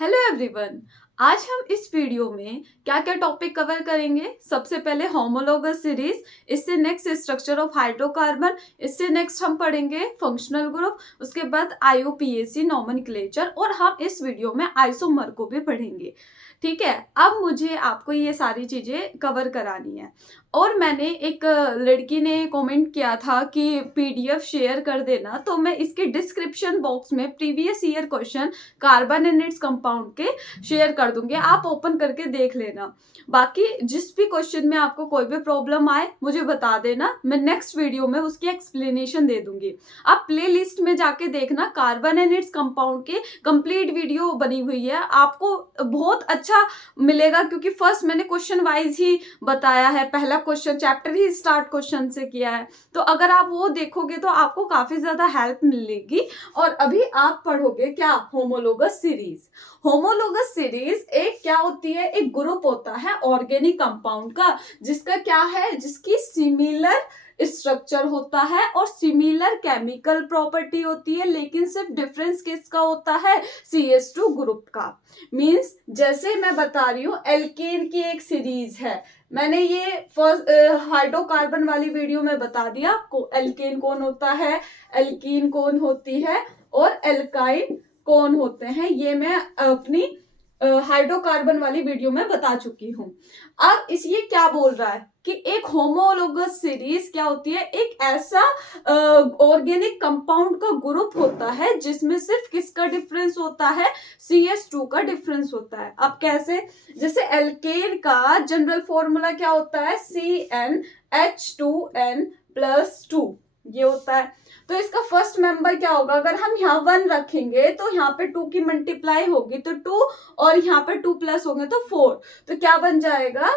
Hello everyone. आज हम इस वीडियो में क्या क्या टॉपिक कवर करेंगे। सबसे पहले होमोलोगस सीरीज, इससे नेक्स्ट स्ट्रक्चर ऑफ हाइड्रोकार्बन, इससे नेक्स्ट हम पढ़ेंगे फंक्शनल ग्रुप, उसके बाद आईयूपीएसी नोमेनक्लेचर और हम इस वीडियो में आइसोमर को भी पढ़ेंगे। ठीक है, अब मुझे आपको ये सारी चीजें कवर करानी है। और मैंने एक लड़की ने कमेंट किया था कि पीडीएफ शेयर कर देना, तो मैं इसके डिस्क्रिप्शन बॉक्स में previous year question carbon and its compound के शेयर कर दूंगी, आप ओपन करके देख लेना। बाकी जिस भी क्वेश्चन में आपको कोई भी प्रॉब्लम आए मुझे बता देना, मैं नेक्स्ट वीडियो में उसकी एक्सप्लेनेशन दे दूंगी। आप प्ले लिस्ट में जाके देखना, कार्बन एंड इट्स कंपाउंड के कंप्लीट वीडियो बनी हुई है, आपको बहुत अच्छा मिलेगा। क्योंकि फर्स्ट मैंने क्वेश्चन वाइज ही बताया है, पहला क्वेश्चन चैप्टर ही स्टार्ट क्वेश्चन से किया है, तो अगर आप वो देखोगे तो आपको काफी ज्यादा हेल्प मिलेगी। और अभी आप पढ़ोगे क्या, होमोलोगस सीरीज। होमोलोगस सीरीज एक क्या होती है, एक ग्रुप होता है ऑर्गेनिक कंपाउंड का, जिसका क्या है, जिसकी सिमिलर स्ट्रक्चर होता है और सिमिलर केमिकल प्रॉपर्टी होती है, लेकिन सिर्फ डिफरेंस किसका होता है, CH2 ग्रुप का। मींस जैसे मैं बता रही हूँ एल्केन की एक सीरीज है, मैंने ये फर्स्ट हाइड्रोकार्बन वाली वीडियो में बता दिया आपको एल्केन कौन होता है, एल्कीन कौन होती है और एल्काइन कौन होते हैं, ये मैं अपनी हाइड्रोकार्बन वाली वीडियो में बता चुकी हूँ। अब इस ये क्या बोल रहा है कि एक होमोलोगस सीरीज क्या होती है, एक ऐसा ऑर्गेनिक कंपाउंड का ग्रुप होता है जिसमें सिर्फ किसका डिफरेंस होता है, CH2 का डिफरेंस होता है। अब कैसे, जैसे एल्केन का जनरल फॉर्मूला क्या होता है, CnH2n+2 ये होता है। तो इसका फर्स्ट मेंबर क्या होगा, अगर हम यहाँ 1 रखेंगे तो यहाँ पे 2 की मल्टीप्लाई होगी तो 2, और यहाँ पे 2 प्लस होंगे तो 4, तो क्या बन जाएगा,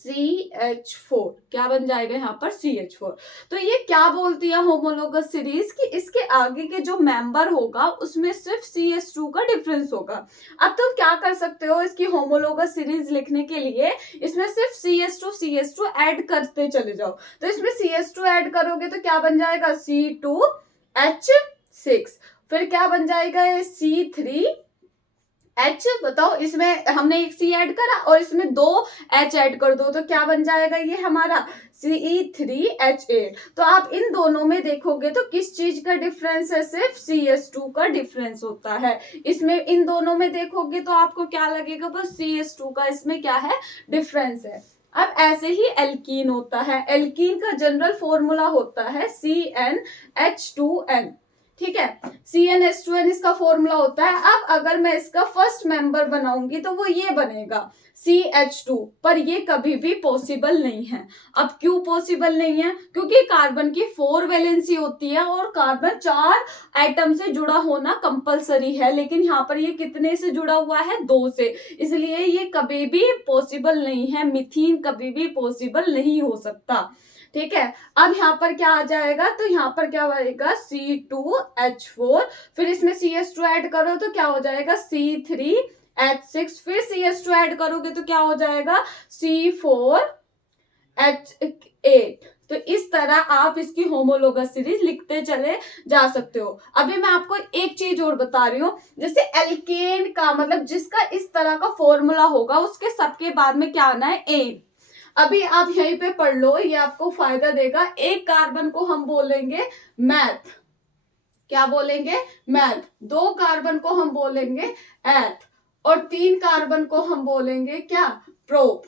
CH4। क्या बन जाएगा यहाँ पर, CH4। तो ये क्या बोलती है होमोलोगस सीरीज कि इसके आगे के जो मेंबर होगा उसमें सिर्फ CH2 का डिफरेंस होगा। अब तुम क्या कर सकते हो, इसकी होमोलोगस सीरीज लिखने के लिए इसमें सिर्फ CH2 ऐड करते चले जाओ। तो इसमें CH2 ऐड करोगे तो क्या बन जाएगा, C2H6, फिर क्या बन जाएगा, C3H। बताओ, इसमें हमने एक C ऐड करा और इसमें 2 H ऐड कर दो तो क्या बन जाएगा, ये हमारा Ce3H8। तो आप इन दोनों में देखोगे तो किस चीज का डिफरेंस है, सिर्फ CH2 का डिफरेंस होता है। इसमें इन दोनों में देखोगे तो आपको क्या लगेगा, बस CH2 का इसमें क्या है, डिफरेंस है। अब ऐसे ही एल्कीन होता है, एल्कीन का जनरल फॉर्मूला होता है CnH2n। ठीक है, CnH2n इसका फॉर्मूला होता है। अब अगर मैं इसका फर्स्ट मेंबर बनाऊंगी तो वो ये बनेगा CH2, पर ये कभी भी पॉसिबल नहीं है। अब क्यों पॉसिबल नहीं है, क्योंकि कार्बन की 4 वैलेंसी होती है और कार्बन 4 एटम से जुड़ा होना कंपलसरी है, लेकिन यहाँ पर ये कितने से जुड़ा हुआ है, 2 से, इसलिए ये कभी भी पॉसिबल नहीं है। मिथीन कभी भी पॉसिबल नहीं हो सकता। ठीक है, अब यहाँ पर क्या आ जाएगा, तो यहाँ पर क्या बनेगा, C2H4, फिर इसमें CH2 ऐड करो तो क्या हो जाएगा, C3H6, फिर CH2 ऐड करोगे तो क्या हो जाएगा, C4H8। तो इस तरह आप इसकी होमोलोगस सीरीज लिखते चले जा सकते हो। अभी मैं आपको एक चीज और बता रही हूँ, जैसे एल्केन का मतलब जिसका इस तरह का फॉर्मूला होगा उसके सबके बाद में क्या आना है, एन। अभी आप यहीं पे पढ़ लो, ये आपको फायदा देगा। एक कार्बन को हम बोलेंगे मैथ, क्या बोलेंगे, मैथ। 2 कार्बन को हम बोलेंगे एथ, और 3 कार्बन को हम बोलेंगे क्या, प्रोप।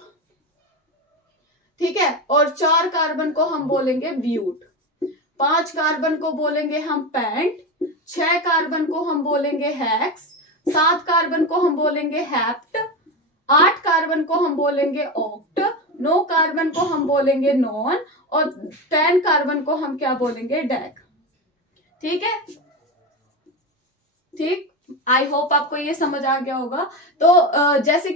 ठीक है, और 4 कार्बन को हम बोलेंगे ब्यूट, 5 कार्बन को बोलेंगे हम पेंट, 6 कार्बन को हम बोलेंगे हेक्स, 7 कार्बन को हम बोलेंगे हेप्ट, 8 कार्बन को हम बोलेंगे ऑक्ट, 9 कार्बन को हम बोलेंगे नॉन, और 10 कार्बन को हम क्या बोलेंगे, डेक। ठीक है, ठीक, आई होप आपको ये समझ आ गया होगा। तो जैसे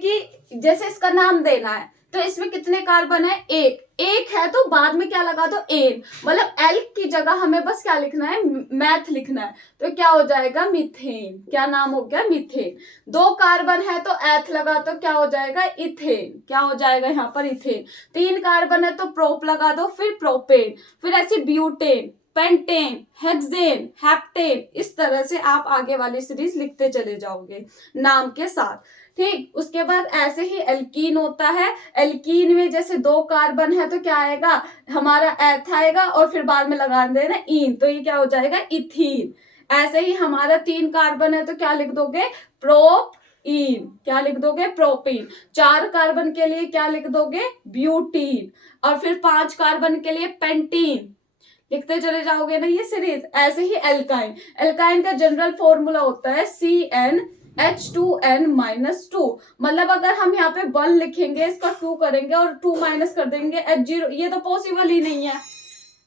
इसका नाम देना है तो इसमें कितने कार्बन है, एक है, तो बाद में क्या लगा दो, एन, मतलब एल्क की जगह हमें बस क्या लिखना है, मैथ लिखना है, तो क्या हो जाएगा, मीथेन। क्या नाम हो गया, मीथेन। 2 कार्बन है तो एथ लगा तो क्या हो जाएगा, इथेन। क्या हो जाएगा यहाँ पर, इथेन। 3 कार्बन है तो प्रोप लगा दो, फिर प्रोपेन, फिर ऐसे ब्यूटेन, पेंटेन, हेक्सेन, हेप्टेन, इस तरह से आप आगे वाली सीरीज लिखते चले जाओगे नाम के साथ। ठीक, उसके बाद ऐसे ही एल्कीन होता है। एल्कीन में जैसे 2 कार्बन है तो क्या आएगा हमारा एथ आएगा और फिर बाद में लगा देना इन, तो ये क्या हो जाएगा इथीन। ऐसे ही हमारा 3 कार्बन है तो क्या लिख दोगे प्रोपीन, क्या लिख दोगे प्रोपीन। 4 कार्बन के लिए क्या लिख दोगे ब्यूटीन, और फिर 5 कार्बन के लिए पेंटीन, लिखते चले जाओगे ना ये सीरीज। ऐसे ही एल्काइन, एल्काइन का जनरल फॉर्मूला होता है CnH2n-2, मतलब अगर हम यहाँ पे 1 लिखेंगे इसका 2 करेंगे और 2 माइनस कर देंगे H0, ये तो पॉसिबल ही नहीं है,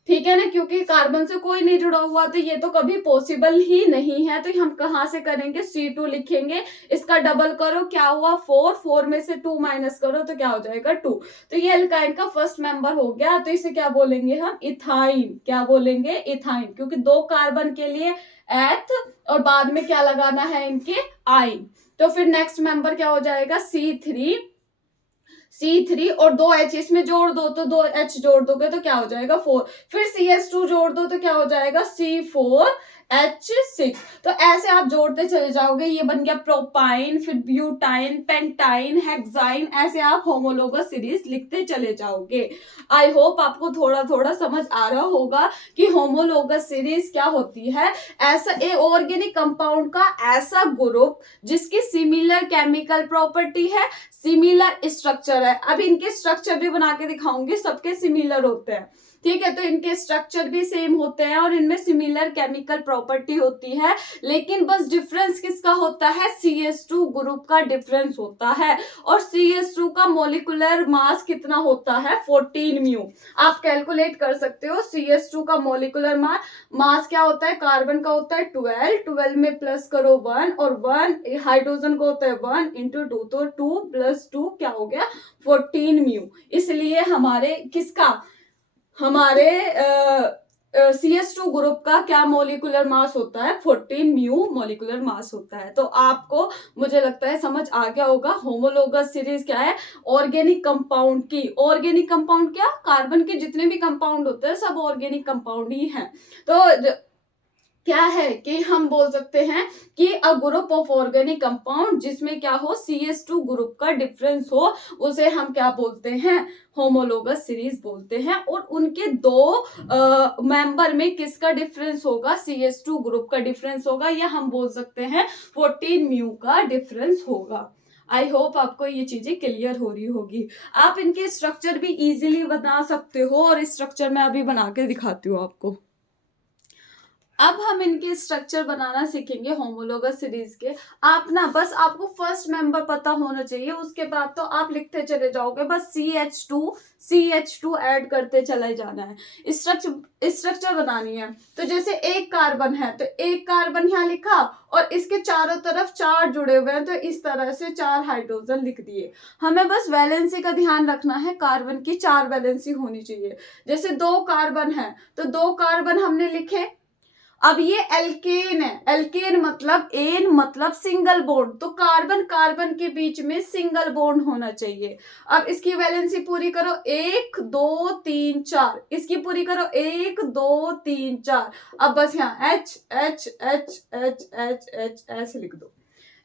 ठीक है ना, क्योंकि कार्बन से कोई नहीं जुड़ा हुआ तो ये तो कभी पॉसिबल ही नहीं है। तो हम कहाँ से करेंगे C2 लिखेंगे, इसका डबल करो क्या हुआ 4, 4 में से 2 माइनस करो तो क्या हो जाएगा 2। तो ये एल्काइन का फर्स्ट मेंबर हो गया। तो इसे क्या बोलेंगे हम इथाइन, क्या बोलेंगे इथाइन, क्योंकि 2 कार्बन के लिए एथ और बाद में क्या लगाना है इनके आइन। तो फिर नेक्स्ट मेंबर क्या हो जाएगा C3 और 2 H इसमें जोड़ दो तो 2 H जोड़ दोगे तो क्या हो जाएगा 4, फिर CH2 जोड़ दो तो क्या हो जाएगा C4H6। तो ऐसे आप जोड़ते चले जाओगे, ये बन गया प्रोपाइन, फिर ब्यूटाइन, पेंटाइन, हेक्साइन, ऐसे आप होमोलोगस सीरीज लिखते चले जाओगे। आई होप आपको थोड़ा थोड़ा समझ आ रहा होगा कि होमोलोगस सीरीज क्या होती है। ऐसा ए ऑर्गेनिक कंपाउंड का ऐसा ग्रुप जिसकी सिमिलर केमिकल प्रॉपर्टी है, सिमिलर स्ट्रक्चर है। अब इनके स्ट्रक्चर भी बना के दिखाऊंगी, सबके सिमिलर होते हैं, ठीक है, तो इनके स्ट्रक्चर भी सेम होते हैं और इनमें सिमिलर केमिकल प्रॉपर्टी होती है, लेकिन बस डिफरेंस किसका होता है CH2 ग्रुप का डिफरेंस होता है। और CH2 का मोलिकुलर मास कितना होता है 14 म्यू। आप कैलकुलेट कर सकते हो CH2 का मोलिकुलर मास क्या होता है, कार्बन का होता है 12, 12 में प्लस करो 1 और 1 हाइड्रोजन को होता है 1 इंटू 2, तो 2 प्लस 2 क्या हो गया 14 म्यू। इसलिए हमारे किसका हमारे CH2 ग्रुप का क्या मोलिकुलर मास होता है 14 म्यू मोलिकुलर मास होता है। तो आपको मुझे लगता है समझ आ गया होगा होमोलोगस सीरीज क्या है, ऑर्गेनिक कंपाउंड की। ऑर्गेनिक कंपाउंड क्या, कार्बन के जितने भी कंपाउंड होते हैं सब ऑर्गेनिक कंपाउंड ही हैं। तो क्या है कि हम बोल सकते हैं कि a group of organic compound जिसमें क्या हो CH2 ग्रुप का डिफरेंस हो, उसे हम क्या बोलते हैं होमोलोगस सीरीज बोलते हैं। और उनके 2 मेंबर में किसका डिफरेंस होगा CH2 ग्रुप का डिफरेंस होगा, या हम बोल सकते हैं 14 म्यू का डिफरेंस होगा। आई होप आपको ये चीजें क्लियर हो रही होगी। आप इनके स्ट्रक्चर भी इजीली बना सकते हो और स्ट्रक्चर मैं अभी बना के दिखाती हूँ आपको। अब हम इनके स्ट्रक्चर बनाना सीखेंगे होमोलोगस सीरीज के। आप ना बस आपको फर्स्ट मेंबर पता होना चाहिए, उसके बाद तो आप लिखते चले जाओगे, बस CH2 ऐड करते चले जाना है। स्ट्रक्चर बनानी है। तो जैसे एक कार्बन है तो एक कार्बन यहाँ लिखा और इसके चारों तरफ 4 जुड़े हुए हैं, तो इस तरह से 4 हाइड्रोजन लिख दिए। हमें बस वैलेंसी का ध्यान रखना है, कार्बन की 4 वैलेंसी होनी चाहिए। जैसे 2 कार्बन है तो 2 कार्बन हमने लिखे। अब ये एल्केन है, एल्केन मतलब एन मतलब सिंगल बॉन्ड, तो कार्बन कार्बन के बीच में सिंगल बॉन्ड होना चाहिए। अब इसकी वैलेंसी पूरी करो 1 2 3 4, इसकी पूरी करो 1 2 3 4। अब बस यहाँ H H H H H H ऐसे लिख दो।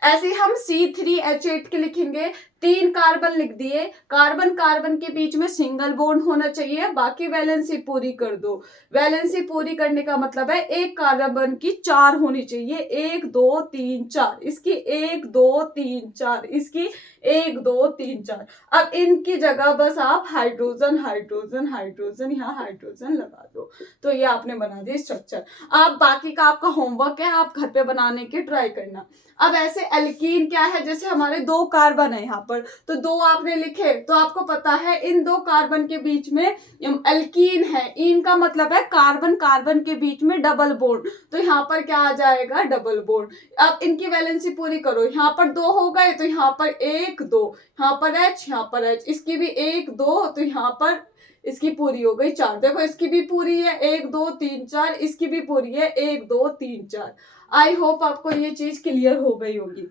ऐसे हम C3H8 के लिखेंगे, 3 कार्बन लिख दिए, कार्बन कार्बन के बीच में सिंगल बॉन्ड होना चाहिए, बाकी वैलेंसी पूरी कर दो। वैलेंसी पूरी करने का मतलब है एक कार्बन की 4 होनी चाहिए, 1 2 3 4, इसकी 1 2 3 4, इसकी 1 2 3 4। अब इनकी जगह बस आप हाइड्रोजन हाइड्रोजन हाइड्रोजन यहाँ हाइड्रोजन लगा दो। तो ये आपने बना दिया स्ट्रक्चर। अब बाकी का आपका होमवर्क है, आप घर पे बनाने की ट्राई करना। अब ऐसे एल्कीन क्या है, जैसे हमारे 2 कार्बन है यहाँ पर, तो 2 आपने लिखे तो आपको पता है इन 2 कार्बन के बीच में एल्कीन है। इन का मतलब है कार्बन कार्बन के बीच में डबल बॉन्ड, तो यहाँ पर क्या आ जाएगा डबल बॉन्ड। अब इनकी वैलेंसी पूरी करो, यहाँ पर 2 हो गए तो यहाँ पर 1 2, यहाँ पर H यहाँ पर H, इसकी भी 1 2, तो यहाँ पर इसकी पूरी हो गई 4। देखो इसकी भी पूरी है 1 2 3 4, इसकी भी पूरी है 1 2 3 4। आई होप आपको ये चीज क्लियर हो गई होगी।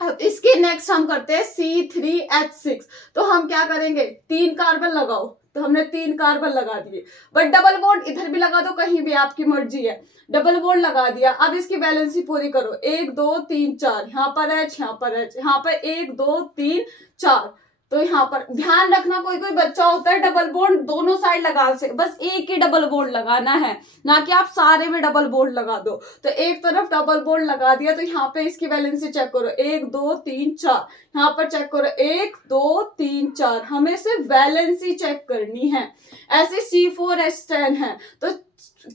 अब इसके नेक्स्ट हम करते हैं C3H6। तो हम क्या करेंगे, 3 कार्बन लगाओ, तो हमने 3 कार्बन लगा दिए, बट डबल बॉन्ड इधर भी लगा दो, कहीं भी आपकी मर्जी है। डबल बॉन्ड लगा दिया, अब इसकी वैलेंसी पूरी करो, 1 2 3 4, यहाँ पर H, यहाँ पर H, यहाँ पर 1 2 3 4। तो यहाँ पर ध्यान रखना, कोई कोई बच्चा होता है डबल बॉन्ड दोनों साइड लगा से, बस एक ही डबल बॉन्ड लगाना है, ना कि आप सारे में डबल बॉन्ड लगा दो। तो एक तरफ डबल बॉन्ड लगा दिया, तो यहाँ पे इसकी वैलेंसी चेक करो, 1 2 3 4, यहाँ पर चेक करो 1 2 3 4, हमें सिर्फ वैलेंसी चेक करनी है। ऐसे C4H10 है, तो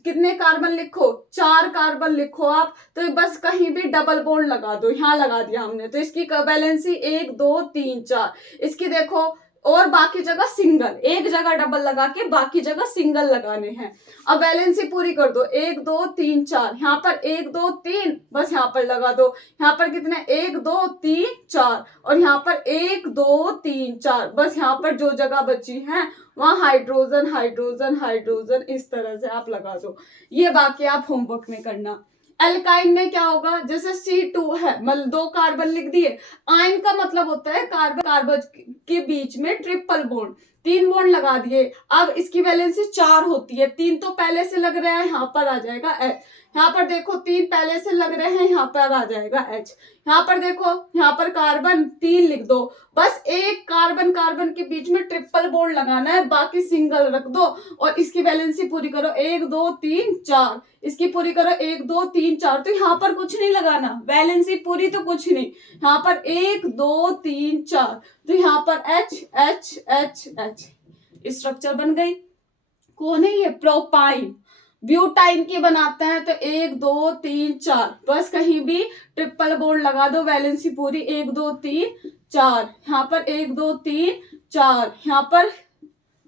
कितने कार्बन लिखो, 4 कार्बन लिखो आप, तो बस कहीं भी डबल बॉन्ड लगा दो, यहाँ लगा दिया हमने, तो इसकी वैलेंसी 1 2 3 4, इसकी देखो, और बाकी जगह सिंगल, एक जगह डबल लगा के बाकी जगह सिंगल लगाने हैं। अब वैलेंसी पूरी कर दो, 1 2 3 4, यहाँ पर 1 2 3, बस यहाँ पर लगा दो, यहाँ पर कितने 1 2 3 4, और यहाँ पर 1 2 3 4, बस यहाँ पर जो जगह बची है वहां हाइड्रोजन हाइड्रोजन हाइड्रोजन इस तरह से आप लगा दो। ये बाकी आप होमवर्क में करना। एल्काइन में क्या होगा, जैसे C2 है, मतलब 2 कार्बन लिख दिए। आयन का मतलब होता है कार्बन कार्बन के बीच में ट्रिपल बॉन्ड, 3 बॉन्ड लगा दिए। अब इसकी वैलेंसी 4 होती है, 3 तो पहले से लग रहा है, यहाँ पर आ जाएगा H। यहाँ पर देखो 3 पहले से लग रहे हैं, यहाँ पर आ जाएगा H। यहाँ पर देखो, यहाँ पर कार्बन 3 लिख दो, बस एक कार्बन कार्बन के बीच में ट्रिपल बॉन्ड लगाना है, बाकी सिंगल रख दो, और इसकी वैलेंसी पूरी करो, 1 2 3 4, इसकी पूरी करो 1 2 3 4। तो यहाँ पर कुछ नहीं लगाना, वैलेंसी पूरी तो कुछ नहीं, यहाँ पर 1 2 3 4, तो यहाँ पर H H H H structure बन गई। कौन है ये, प्रोपाइन। ब्यूटाइन की बनाते हैं, तो 1 2 3 4, बस कहीं भी ट्रिपल बॉन्ड लगा दो, वैलेंसी पूरी, 1 2 3 4, यहाँ पर 1 2 3 4, यहाँ पर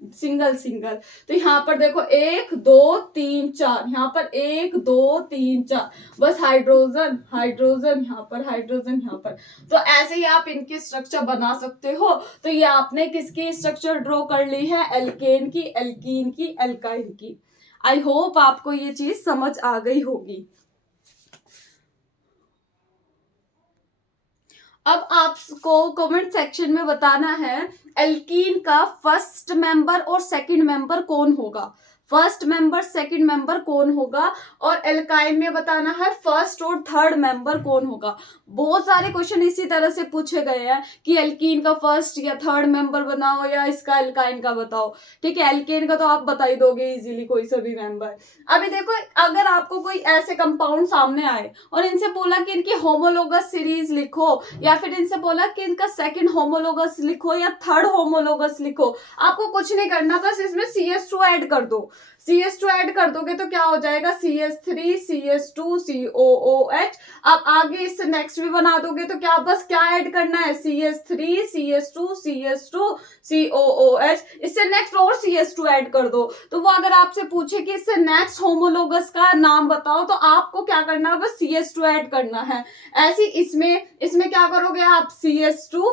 सिंगल सिंगल, तो यहाँ पर देखो 1 2 3 4, यहाँ पर 1 2 3 4, बस हाइड्रोजन हाइड्रोजन, यहाँ पर हाइड्रोजन, यहाँ पर। तो ऐसे ही आप इनकी स्ट्रक्चर बना सकते हो। तो ये आपने किसकी स्ट्रक्चर ड्रॉ कर ली है, एल्केन की, एल्कीन की, एल्काइन की। आई होप आपको ये चीज समझ आ गई होगी। अब आपको कमेंट सेक्शन में बताना है एल्कीन का फर्स्ट मेंबर और सेकंड मेंबर कौन होगा, फर्स्ट मेंबर सेकंड मेंबर कौन होगा, और एल्काइन में बताना है फर्स्ट और थर्ड मेंबर कौन होगा। बहुत सारे क्वेश्चन इसी तरह से पूछे गए हैं कि एल्कीन का फर्स्ट या थर्ड मेंबर बनाओ या इसका एल्काइन का बताओ। ठीक है, एल्केन का तो आप बता ही दोगे इजीली, कोई सा भी मेंबर। अभी देखो, अगर आपको कोई ऐसे कंपाउंड सामने आए और इनसे बोला कि इनकी होमोलोगस सीरीज लिखो, या फिर इनसे बोला कि इनका सेकंड होमोलोगस लिखो या थर्ड होमोलोगस लिखो, आपको कुछ नहीं करना, बस इसमें CH2 ऐड कर दो। CH2 ऐड कर दोगे तो क्या हो जाएगा, CH3 CH2 COOH। अब आगे इससे नेक्स्ट भी बना दोगे तो क्या, बस क्या ऐड करना है, CH3 CH2 CH2 COOH। इससे नेक्स्ट और CH2 ऐड कर दो। तो वो अगर आपसे पूछे कि इससे नेक्स्ट होमोलोगस का नाम बताओ, तो आपको क्या करना है, बस CH2 ऐड करना है। ऐसी इसमें क्या करोगे आप, CH3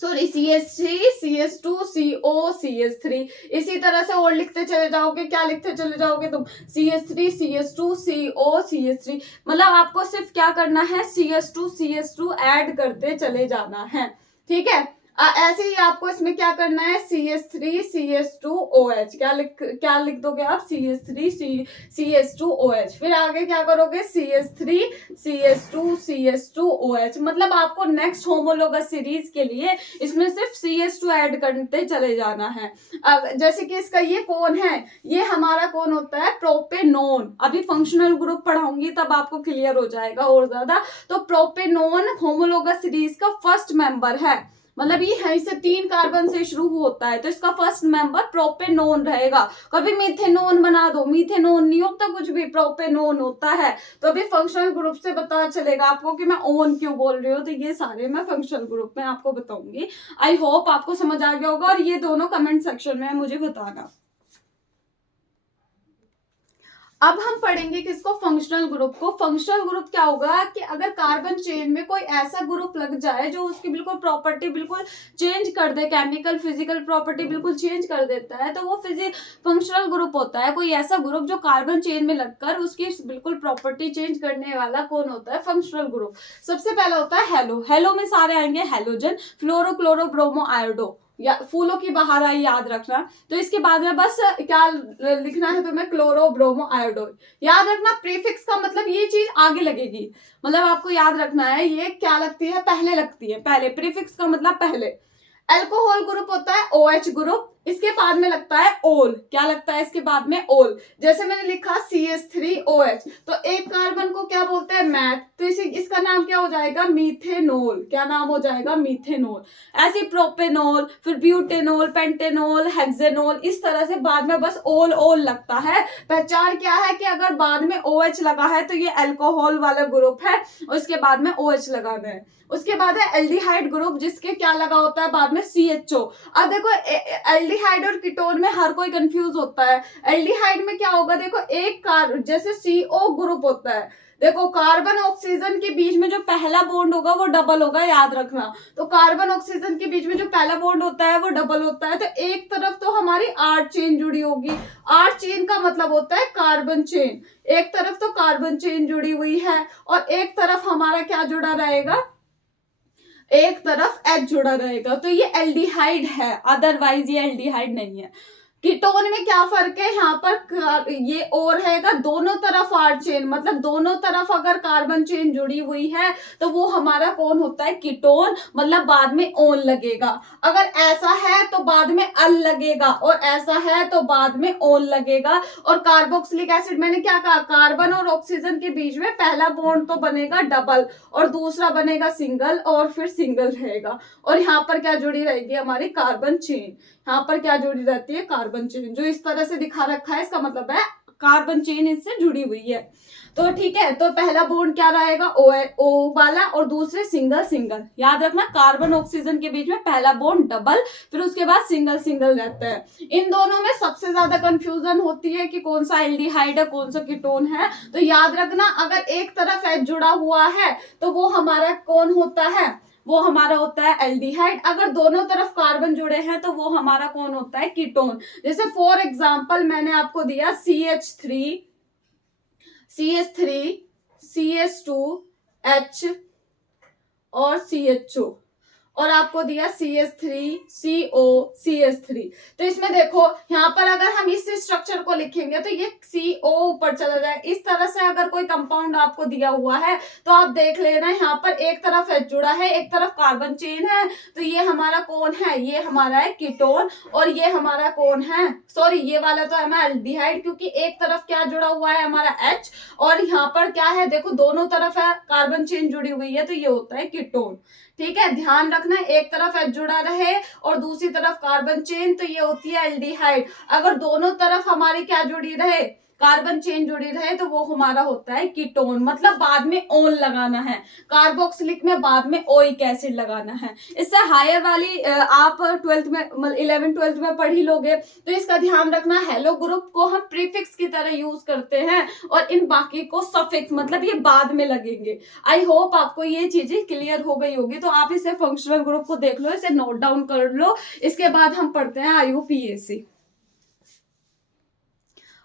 CH2 CO CH3, इसी तरह से और लिखते चले जाओगे। क्या लिखते चले जाओगे तुम, CH3 CH2 CO CH3, मतलब आपको सिर्फ क्या करना है, CH2 ऐड करते चले जाना है। ठीक है, ऐसे ही आपको इसमें क्या करना है, CH3 CH2OH, क्या लिख दोगे आप, CH3 CH2OH। फिर आगे क्या करोगे, CH3 CH2OH। मतलब आपको नेक्स्ट होमोलोगस सीरीज के लिए इसमें सिर्फ CH2 ऐड करते चले जाना है। जैसे कि इसका ये कौन है, ये हमारा कौन होता है, प्रोपेनोन। अभी फंक्शनल ग्रुप पढ़ाऊंगी तब आपको क्लियर हो जाएगा और ज्यादा। तो प्रोपेनोन होमोलोगस सीरीज का फर्स्ट मेंबर है, मतलब ये है, इसे 3 कार्बन से शुरू होता है, तो इसका फर्स्ट मेंबर प्रोपेनोन रहेगा। कभी मीथेनोन बना दो, मीथेनोन नहीं होता कुछ भी, प्रोपेनोन होता है। तो अभी फंक्शनल ग्रुप से पता चलेगा आपको कि मैं ओन क्यों बोल रही हूँ। तो ये सारे मैं फंक्शनल ग्रुप में आपको बताऊंगी। आई होप आपको समझ आ गया होगा, और ये दोनों कमेंट सेक्शन में मुझे बताना। अब हम पढ़ेंगे किसको, फंक्शनल ग्रुप को। फंक्शनल ग्रुप क्या होगा कि अगर कार्बन चेन में कोई ऐसा ग्रुप लग जाए जो उसकी बिल्कुल प्रॉपर्टी बिल्कुल चेंज कर दे, केमिकल फिजिकल प्रॉपर्टी बिल्कुल चेंज कर देता है, तो वो फंक्शनल ग्रुप होता है। कोई ऐसा ग्रुप जो कार्बन चेन में लगकर उसकी बिल्कुल प्रॉपर्टी चेंज करने वाला कौन होता है, फंक्शनल ग्रुप। सबसे पहला होता है हेलो। हेलो में सारे आएंगे, हेलोजन, फ्लोरो, क्लोरो, ब्रोमो, आयोडो। या फूलों की बहार आई याद रखना। तो इसके बाद में बस क्या लिखना है तुम्हें, क्लोरो ब्रोमो आयोडोन। याद रखना प्रीफिक्स का मतलब ये चीज आगे लगेगी, मतलब आपको याद रखना है ये क्या लगती है, पहले लगती है, पहले। प्रीफिक्स का मतलब पहले। एल्कोहल ग्रुप होता है OH ग्रुप, इसके बाद में लगता है ओल। क्या लगता है इसके बाद में, ओल। जैसे मैंने लिखा CH3OH, तो एक कार्बन को क्या बोलते हैं, मैथ, तो इसका नाम क्या हो जाएगा, मीथेनोल। क्या नाम हो जाएगा, मीथेनोल। ऐसे प्रोपेनोल, फिर ब्यूटेनोल, पेंटेनोल, हेक्सेनोल, इस तरह से बाद में बस ओल ओल लगता है। पहचान क्या है कि अगर बाद में OH लगा है तो ये एल्कोहल वाला ग्रुप है, और इसके बाद में OH लगाना है। उसके बाद है एल्डिहाइड ग्रुप, जिसके क्या लगा होता है बाद में CHO। अब देखो एल्डिहाइड और कीटोन में हर कोई कंफ्यूज होता है। एल्डिहाइड में क्या होगा, देखो एक जैसे CO ग्रुप होता है, देखो कार्बन ऑक्सीजन के बीच में जो पहला बॉन्ड होगा वो डबल होगा, याद रखना। तो कार्बन ऑक्सीजन के बीच में जो पहला बॉन्ड होता है वो डबल होता है, तो एक तरफ तो हमारी R चेन जुड़ी होगी। R चेन का मतलब होता है कार्बन चेन। एक तरफ तो कार्बन चेन जुड़ी हुई है और एक तरफ हमारा क्या जुड़ा रहेगा, एक तरफ H जुड़ा रहेगा, तो ये एल्डिहाइड है, अदरवाइज ये एल्डिहाइड नहीं है। कीटोन में क्या फर्क है, यहाँ पर ये और रहेगा, दोनों तरफ R चेन, मतलब दोनों तरफ अगर कार्बन चेन जुड़ी हुई है तो वो हमारा कौन होता है, कीटोन, मतलब बाद में ओन लगेगा। अगर ऐसा है तो बाद में अल लगेगा, और ऐसा है तो बाद में ओन लगेगा। और कार्बोक्सिलिक एसिड मैंने क्या कहा, कार्बन और ऑक्सीजन के बीच में पहला बॉन्ड तो बनेगा डबल, और दूसरा बनेगा सिंगल, और फिर सिंगल रहेगा। और यहाँ पर क्या जुड़ी रहेगी, हमारी कार्बन चेन। यहाँ पर क्या जुड़ी रहती है, कार्बन चेन। जो इस तरह से दिखा रखा है इसका मतलब है कार्बन चेन इससे जुड़ी हुई है। तो ठीक है, तो पहला बॉन्ड क्या रहेगा, O वाला, और दूसरे सिंगल सिंगल। याद रखना कार्बन ऑक्सीजन के बीच में पहला बॉन्ड डबल, फिर उसके बाद सिंगल सिंगल रहता है। इन दोनों में सबसे ज्यादा कंफ्यूजन होती है कि कौन सा एल्डिहाइड है कौन सा कीटोन है। तो याद रखना अगर एक तरफ H जुड़ा हुआ है तो वो हमारा कौन होता है, वो हमारा होता है एल्डिहाइड। अगर दोनों तरफ कार्बन जुड़े हैं तो वो हमारा कौन होता है, कीटोन। जैसे फॉर एग्जांपल मैंने आपको दिया CH3, CH2H और CHO, और आपको दिया CH3CO CH3। तो इसमें देखो यहाँ पर अगर हम इस स्ट्रक्चर को लिखेंगे तो ये CO ऊपर चला जाए। इस तरह से अगर कोई कंपाउंड आपको दिया हुआ है तो आप देख लेना, यहाँ पर एक तरफ H जुड़ा है, एक तरफ कार्बन चेन है, तो ये हमारा कौन है, ये हमारा है कीटोन, और ये हमारा कौन है, सॉरी ये वाला तो है एल्डिहाइड, क्योंकि एक तरफ क्या जुड़ा हुआ है हमारा H, और यहाँ पर क्या है, देखो दोनों तरफ है कार्बन चेन जुड़ी हुई है, तो ये होता है कीटोन। ठीक है, ध्यान रखना एक तरफ H जुड़ा रहे और दूसरी तरफ कार्बन चेन, तो ये होती है एल्डिहाइड। अगर दोनों तरफ हमारी क्या जुड़ी रहे, कार्बन चेन जुड़ी रहे, तो वो हमारा होता है कीटोन, मतलब बाद में ओन लगाना है। कार्बोक्सिलिक में बाद में ओइक एसिड लगाना है। इससे हायर वाली आप 12th में 11th-12th में पढ़ ही लोगे, तो इसका ध्यान रखना। हेलो ग्रुप को हम प्रीफिक्स की तरह यूज करते हैं और इन बाकी को सफिक्स, मतलब ये बाद में लगेंगे। आई होप आपको ये चीजें क्लियर हो गई होगी। तो आप इसे फंक्शनल ग्रुप को देख लो, इसे नोट डाउन कर लो। इसके बाद हम पढ़ते हैं IUPAC।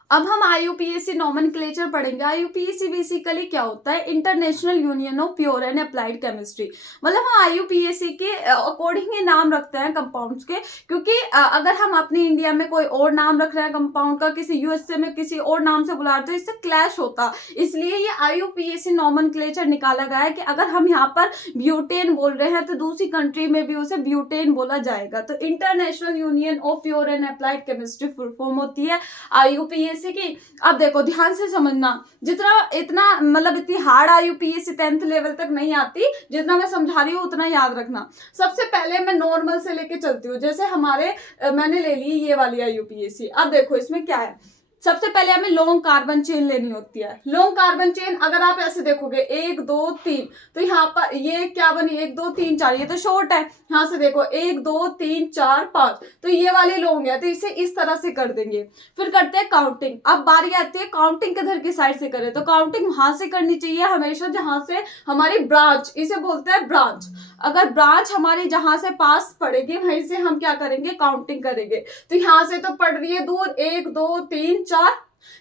अब हम IUPAC नॉमेनक्लेचर पढ़ेंगे। IUPAC बेसिकली क्या होता है, international union of pure and applied chemistry. मतलब हम IUPAC के अकॉर्डिंग ही नाम रखते हैं कंपाउंड्स के, क्योंकि अगर हम अपने इंडिया में कोई और नाम रख रहे हैं कंपाउंड का, किसी USA में किसी और नाम से बुला रहे, तो इससे क्लैश होता। इसलिए ये IUPAC नॉमेनक्लेचर निकाला गया है कि अगर हम यहाँ पर ब्यूटेन बोल रहे हैं तो दूसरी कंट्री में भी उसे ब्यूटेन बोला जाएगा। तो international union of pure and applied chemistry full form होती है IUPAC की। अब देखो ध्यान से समझना, जितना इतना मतलब इतनी हार्ड IUPAC 10th लेवल तक नहीं आती, जितना मैं समझा रही हूँ उतना याद रखना। सबसे पहले मैं नॉर्मल से लेके चलती हूँ। जैसे हमारे मैंने ले ली ये वाली IUPAC। अब देखो इसमें क्या है, सबसे पहले हमें लॉन्ग कार्बन चेन लेनी होती है। लॉन्ग कार्बन चेन अगर आप ऐसे देखोगे 1 2 3, तो यहाँ पर ये क्या बनी 1 2 3 4, ये तो शॉर्ट है। यहाँ से देखो 1 2 3 4 5, तो ये वाले लॉन्ग है, तो इसे इस तरह से कर देंगे। फिर करते हैं काउंटिंग। अब बारी आती है काउंटिंग किधर की साइड से करें, तो काउंटिंग वहां से करनी चाहिए हमेशा जहां से हमारी ब्रांच, इसे बोलते हैं ब्रांच। अगर ब्रांच हमारी जहां से पास पड़ेगी वहीं से हम क्या करेंगे, काउंटिंग करेंगे। तो यहाँ से तो पड़ रही है दूर 1 2 3 4,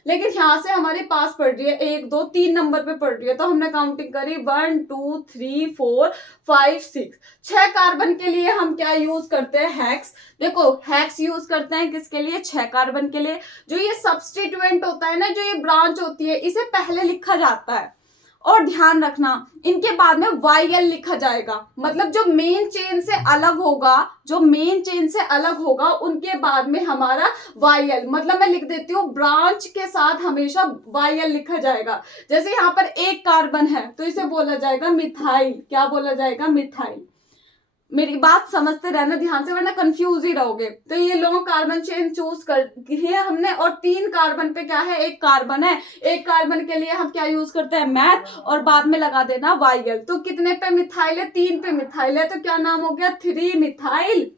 लेकिन यहाँ से हमारे पास पड़ रही है 1 2 3 नंबर पे पड़ रही है, तो हमने काउंटिंग करी 1 2 3 4 5 6। 6 कार्बन के लिए हम क्या यूज करते हैं, हेक्स। देखो हेक्स यूज करते हैं किसके लिए, 6 कार्बन के लिए। जो ये सब्स्टिट्यूएंट होता है ना, जो ये ब्रांच होती है, इसे पहले लिखा जाता है। और ध्यान रखना इनके बाद में YL लिखा जाएगा, मतलब जो मेन चेन से अलग होगा, जो मेन चेन से अलग होगा उनके बाद में हमारा YL, मतलब मैं लिख देती हूँ ब्रांच के साथ हमेशा YL लिखा जाएगा। जैसे यहाँ पर एक कार्बन है तो इसे बोला जाएगा मिथाइल। क्या बोला जाएगा, मिथाइल। मेरी बात समझते रहना ध्यान से, वरना कंफ्यूज ही रहोगे। तो ये लॉन्ग कार्बन चेन चूज कर है हमने, और 3 कार्बन पे क्या है, एक कार्बन है। एक कार्बन के लिए हम क्या यूज करते हैं, मैथ, और बाद में लगा देना YL। तो कितने पे मिथाइल है, 3 पे मिथाइल है, तो क्या नाम हो गया, 3 मिथाइल।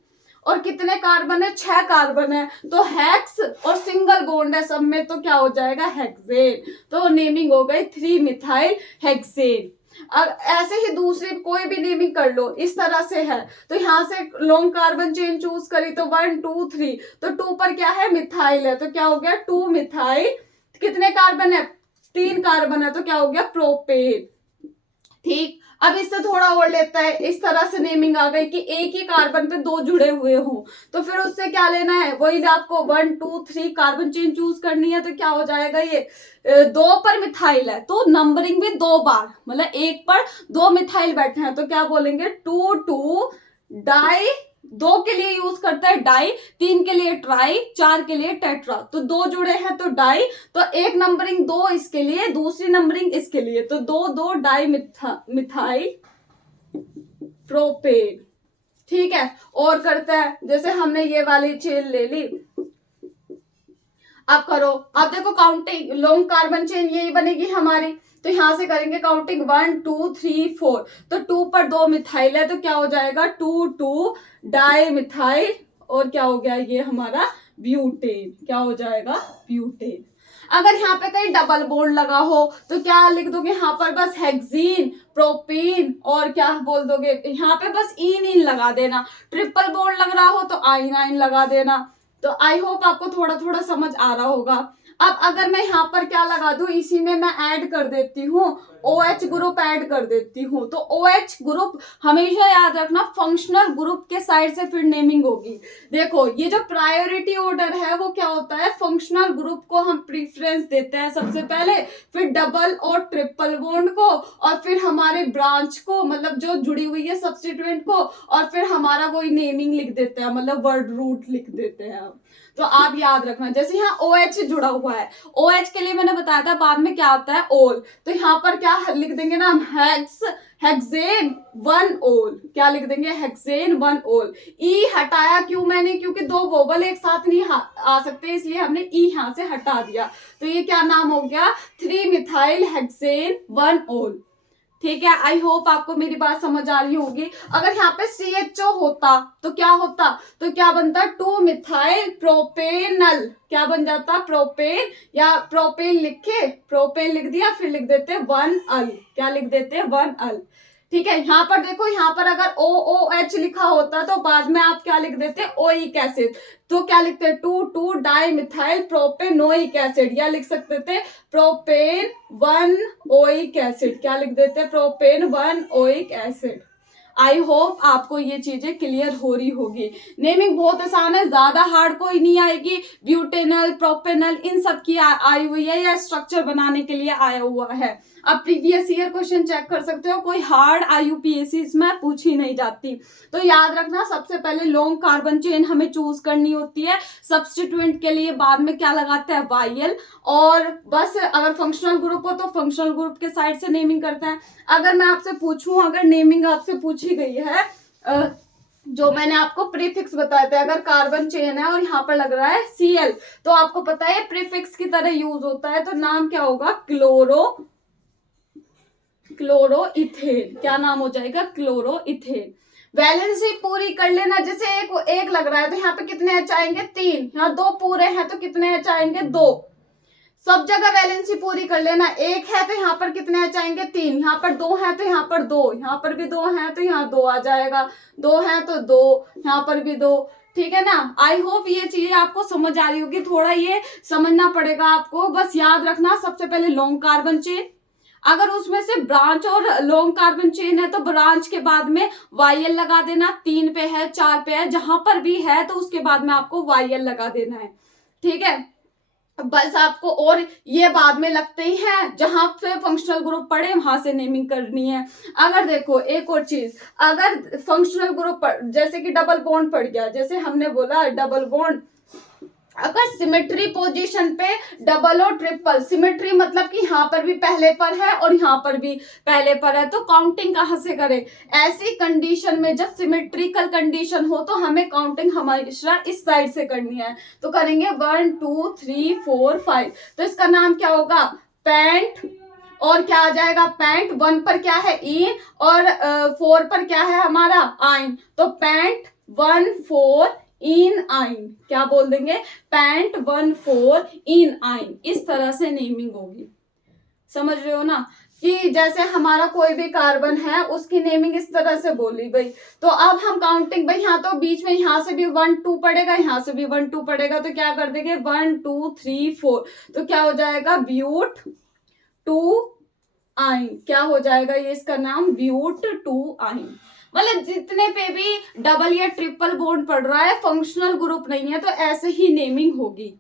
और कितने कार्बन है, 6 कार्बन है, तो हेक्स और सिंगल बॉन्ड है सब में, तो क्या हो जाएगा, हेक्सेन। तो नेमिंग हो गई 3 मिथाइल हेक्सेन। अब ऐसे ही दूसरी कोई भी नेमिंग कर लो, इस तरह से है। तो यहाँ से लॉन्ग कार्बन चेन चूज करी तो 1 2 3, तो 2 पर क्या है, मिथाइल है, तो क्या हो गया 2 मिथाइल। कितने कार्बन है, 3 कार्बन है, तो क्या हो गया, प्रोपेन। ठीक, अब इससे थोड़ा और लेता है, इस तरह से नेमिंग आ गई कि एक ही कार्बन पे 2 जुड़े हुए हों, तो फिर उससे क्या लेना है, वही आपको 1 2 3 कार्बन चेन चूज करनी है। तो क्या हो जाएगा, ये 2 पर मिथाइल है तो नंबरिंग भी 2 बार, मतलब 1 पर 2 मिथाइल बैठे हैं, तो क्या बोलेंगे 2 2 डाई। 2 के लिए यूज करता है डाई, 3 के लिए ट्राई, 4 के लिए टेट्रा। तो 2 जुड़े हैं तो डाई, तो एक नंबरिंग 2 इसके लिए, दूसरी नंबरिंग इसके लिए, तो 2 2 डाई मिथाइल प्रोपेन। ठीक है, और करते हैं, जैसे हमने ये वाली चेन ले ली, अब करो। अब देखो काउंटिंग लॉन्ग कार्बन चेन यही बनेगी हमारी, तो यहां से करेंगे काउंटिंग 1 2 3 4, तो 2 पर 2 मिथाइल है, तो क्या हो जाएगा 2 2 डाई मिथाइल, और क्या हो गया ये हमारा ब्यूटेन। क्या हो जाएगा, ब्यूटेन। अगर यहाँ पे कहीं डबल बॉन्ड लगा हो तो क्या लिख दोगे, यहाँ पर बस हेक्सीन प्रोपीन, और क्या बोल दोगे, यहाँ पे बस इन लगा देना। ट्रिपल बॉन्ड लग रहा हो तो आइन लगा देना। तो आई होप आपको थोड़ा थोड़ा समझ आ रहा होगा। अब अगर मैं यहाँ पर क्या लगा दूं, इसी में मैं ऐड कर देती हूँ OH ग्रुप ऐड कर देती हूँ। तो OH ग्रुप हमेशा याद रखना फंक्शनल ग्रुप के साइड से फिर नेमिंग होगी। देखो ये जो प्रायोरिटी ऑर्डर है वो क्या होता है, फंक्शनल ग्रुप को हम प्रीफरेंस देते हैं सबसे पहले, फिर डबल और ट्रिपल बॉन्ड को, और फिर हमारे ब्रांच को, मतलब जो जुड़ी हुई है सब्स्टिट्यूएंट को, और फिर हमारा वही नेमिंग लिख देते हैं, मतलब वर्ड रूट लिख देते हैं। तो आप याद रखना, जैसे यहाँ OH जुड़ा हुआ है, OH के लिए मैंने बताया था बाद में क्या आता है, ओल। तो यहाँ पर क्या लिख देंगे ना हम, हेक्सेन 1 ओल। क्या लिख देंगे, हेक्सेन 1 ओल। ई हटाया क्यों मैंने, क्योंकि 2 वोवल एक साथ नहीं आ सकते, इसलिए हमने ई यहाँ से हटा दिया। तो ये क्या नाम हो गया, 3 मिथाइल हेक्सेन 1 ओल। ठीक है, आई होप आपको मेरी बात समझ आ रही होगी। अगर यहाँ पे CHO होता तो क्या होता, तो क्या बनता, 2 मिथाइल प्रोपेनल। क्या बन जाता, प्रोपेन, या प्रोपेन लिखे, प्रोपेन लिख दिया, फिर लिख देते 1 अल। क्या लिख देते 1 अल। ठीक है, यहाँ पर देखो, यहाँ पर अगर OOH लिखा होता तो बाद में आप क्या लिख देते, ओइक एसिड। तो क्या लिखते हैं, 2 2 डाई मिथाइल प्रोपेनोइक एसिड, या लिख सकते थे प्रोपेन 1 ओइक एसिड। क्या लिख देते, propane 1 oic acid. I hope आपको ये चीजें क्लियर हो रही होगी। नेमिंग बहुत आसान है, ज्यादा हार्ड कोई नहीं आएगी। ब्यूटेनल, प्रोपेनल, इन सब की आई हुई है, या स्ट्रक्चर बनाने के लिए आया हुआ है। अब प्रीवियस ईयर क्वेश्चन चेक कर सकते हो, कोई हार्ड IUPAC में पूछी नहीं जाती। तो याद रखना, सबसे पहले लॉन्ग कार्बन चेन हमें चूज करनी होती है सब्स्टिट्यूएंट के लिए, बाद में क्या लगाते हैं, YL। और बस अगर फंक्शनल ग्रुप हो तो फंक्शनल ग्रुप के साइड से नेमिंग करते हैं। अगर मैं आपसे पूछूं, अगर नेमिंग आपसे पूछी गई है, जो मैंने आपको प्रीफिक्स बताए थे, अगर कार्बन चेन है और यहाँ पर लग रहा है Cl, तो आपको पता है प्रीफिक्स की तरह यूज होता है, तो नाम क्या होगा, क्लोरोइथेन। क्या नाम हो जाएगा, क्लोरोइथेन। वैलेंसी पूरी कर लेना, जैसे एक लग रहा है तो यहाँ पे कितने H आएंगे, 3। यहाँ 2 पूरे हैं तो कितने H आएंगे, 2। सब जगह वैलेंसी पूरी कर लेना। 1 है तो यहाँ पर कितने H आएंगे, 3। यहाँ पर 2 है तो यहाँ पर 2, यहाँ पर भी 2 है तो यहाँ 2 आ जाएगा, 2 है तो 2, यहाँ पर भी 2। ठीक है ना। आई होप ये चीजें आपको समझ आ रही होगी, थोड़ा ये समझना पड़ेगा आपको। बस याद रखना सबसे पहले लॉन्ग कार्बन चेन, अगर उसमें से ब्रांच और लॉन्ग कार्बन चेन है तो ब्रांच के बाद में YL लगा देना, 3 पे है 4 पे है जहां पर भी है तो उसके बाद में आपको YL लगा देना है। ठीक है, बस आपको, और ये बाद में लगते ही हैं, जहां पे फंक्शनल ग्रुप पड़े वहां से नेमिंग करनी है। अगर देखो एक और चीज, अगर फंक्शनल ग्रुप जैसे कि डबल बॉन्ड पड़ गया, जैसे हमने बोला डबल बॉन्ड, अगर सिमेट्री पोजीशन पे डबल और ट्रिपल, सिमेट्री मतलब कि यहाँ पर भी पहले पर है और यहाँ पर भी पहले पर है, तो काउंटिंग कहाँ से करें? ऐसी कंडीशन में जब सिमेट्रिकल कंडीशन हो तो हमें काउंटिंग हमेशा इस साइड से करनी है। तो करेंगे 1 2 3 4 5, तो इसका नाम क्या होगा? पेंट। और क्या आ जाएगा? पेंट। 1 पर क्या है? इन, और 4 पर क्या है हमारा? आइन। तो पेंट 1 4 इन आइन, क्या बोल देंगे? पेंट 1 4 इन आइन। इस तरह से नेमिंग होगी, समझ रहे हो ना? कि जैसे हमारा कोई भी कार्बन है उसकी नेमिंग इस तरह से बोली भाई। तो अब हम काउंटिंग, भाई यहाँ तो बीच में यहाँ से भी 1 2 पड़ेगा, यहाँ से भी 1 2 पड़ेगा, तो क्या कर देंगे? 1 2 3 4, तो क्या हो जाएगा? ब्यूट 2 आइन। क्या हो जाएगा ये? इसका नाम ब्यूट 2 आइन। मतलब जितने पे भी डबल या ट्रिपल बॉन्ड पड़ रहा है, फंक्शनल ग्रुप नहीं है, तो ऐसे ही नेमिंग होगी।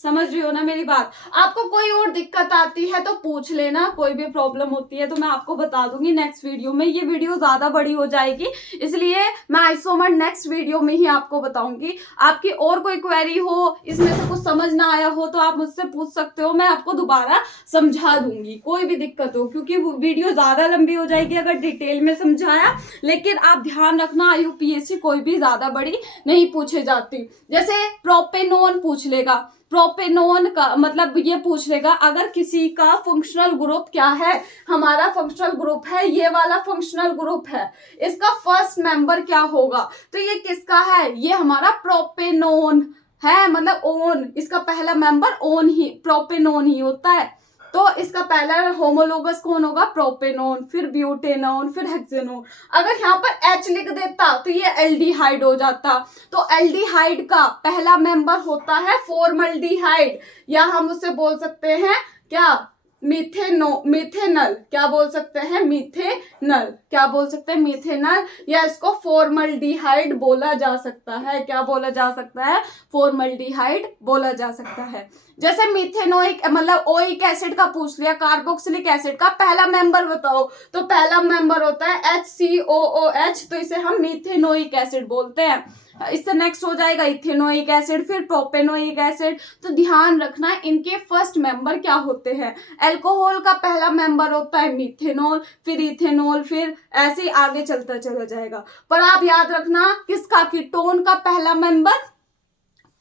समझ रही हो ना मेरी बात? आपको कोई और दिक्कत आती है तो पूछ लेना, कोई भी प्रॉब्लम होती है तो मैं आपको बता दूंगी नेक्स्ट वीडियो में। ये वीडियो ज्यादा बड़ी हो जाएगी, इसलिए मैं आइसोमर नेक्स्ट वीडियो में ही आपको बताऊंगी। आपकी और कोई क्वेरी हो, इसमें से कुछ समझ ना आया हो, तो आप मुझसे पूछ सकते हो, मैं आपको दोबारा समझा दूंगी, कोई भी दिक्कत हो, क्योंकि वीडियो ज्यादा लंबी हो जाएगी अगर डिटेल में समझाया। लेकिन आप ध्यान रखना, IUPAC कोई भी ज्यादा बड़ी नहीं पूछे जाती। जैसे प्रोपेनोन पूछ लेगा, प्रोपेनोन का मतलब ये पूछ लेगा, अगर किसी का फंक्शनल ग्रुप क्या है, हमारा फंक्शनल ग्रुप है ये वाला फंक्शनल ग्रुप है, इसका फर्स्ट मेंबर क्या होगा? तो ये किसका है? ये हमारा प्रोपेनोन है, मतलब ओन, इसका पहला मेंबर ओन ही, प्रोपेनोन ही होता है। तो इसका पहला होमोलोगस कौन होगा? प्रोपेनोन, फिर ब्यूटेनोन, फिर हेक्सेनोन। अगर यहाँ पर H लिख देता तो ये एल्डिहाइड हो जाता। तो एल्डिहाइड का पहला मेंबर होता है फॉर्मल्डिहाइड, या हम उसे बोल सकते हैं क्या? मिथेनल। क्या बोल सकते हैं? मिथेनल। क्या बोल सकते हैं? मिथेनल, या इसको फॉर्मल्डिहाइड बोला जा सकता है। क्या बोला जा सकता है? फॉर्मल्डिहाइड बोला जा सकता है। जैसे मिथेनोइक मतलब ओइक एसिड का पूछ लिया, कार्बोक्सिलिक एसिड का पहला मेंबर बताओ, तो पहला मेंबर होता है HCOOH, तो इसे हम मिथेनोइक एसिड बोलते हैं। इससे नेक्स्ट हो जाएगा इथेनोइक एसिड, फिर प्रोपेनोइक एसिड। तो ध्यान रखना इनके फर्स्ट मेंबर क्या होते हैं। अल्कोहल का पहला मेंबर होता है मिथेनॉल, फिर इथेनॉल, फिर ऐसे ही आगे चलता चला जाएगा। पर आप याद रखना किसका? कीटोन का पहला मेंबर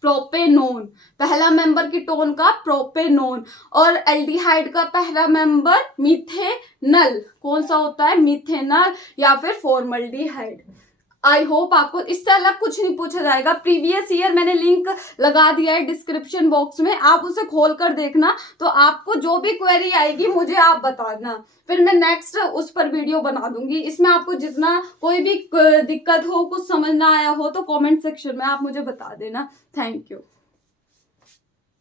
प्रोपेनोन, पहला कीटोन कीटोन का प्रोपेनोन। और एल्डिहाइड का पहला मेंबर मिथेनल, कौन सा होता है? मिथेनल, या फिर फॉर्मल्डिहाइड। आई होप आपको इससे अलग कुछ नहीं पूछा जाएगा। प्रीवियस ईयर मैंने लिंक लगा दिया है डिस्क्रिप्शन बॉक्स में, आप उसे खोल कर देखना, तो आपको जो भी क्वेरी आएगी मुझे आप बताना, फिर मैं नेक्स्ट उस पर वीडियो बना दूंगी। इसमें आपको जितना कोई भी दिक्कत हो, कुछ समझ ना आया हो, तो कमेंट सेक्शन में आप मुझे बता देना। Thank you.